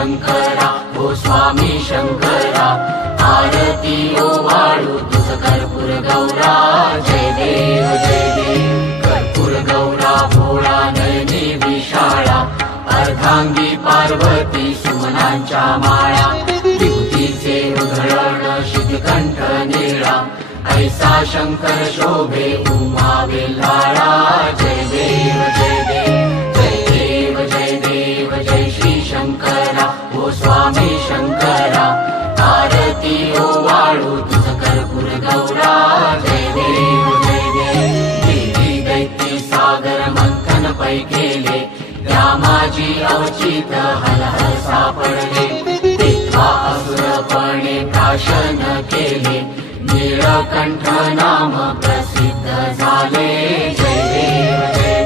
शंकरा ओ स्वामी शंकरा आरती ओवाळू तुझ कर्पूर गौरा जय देव कर्पूर गौरा भोळा नयनी विशाळा अर्धांगी पार्वती सुमनांच्या माळा विभूतीचे उधळण शिखकंठ निळा ऐसा शंकर शोभे उमा वेल्हाळा जय देव जय श्री शंकरा ओ स्वामी शंकरा आरती ओवाळू तुझ कर्पूर गौरा जय देव देवी दैत्य सागर मंथन पै केले त्या माझी अवचित हलहल सापडले तेव्हा असुरपणे प्राशन केले नीळकंठ नाम प्रसिद्ध झाले जय देव